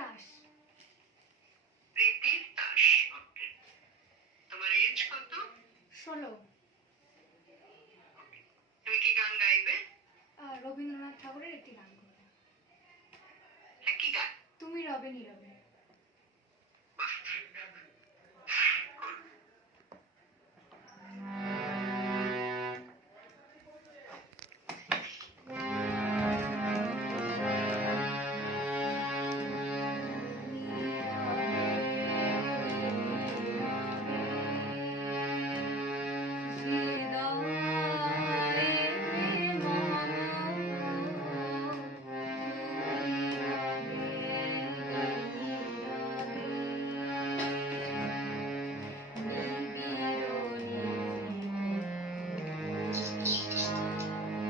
দাস। প্রীতি দাস তোমার এজ কত? ষোলো। তুমি কি গান গাইবে? রবীন্দ্রনাথ ঠাকুরের একটি গান করবে। একই গান? তুমি রবে নীরবে।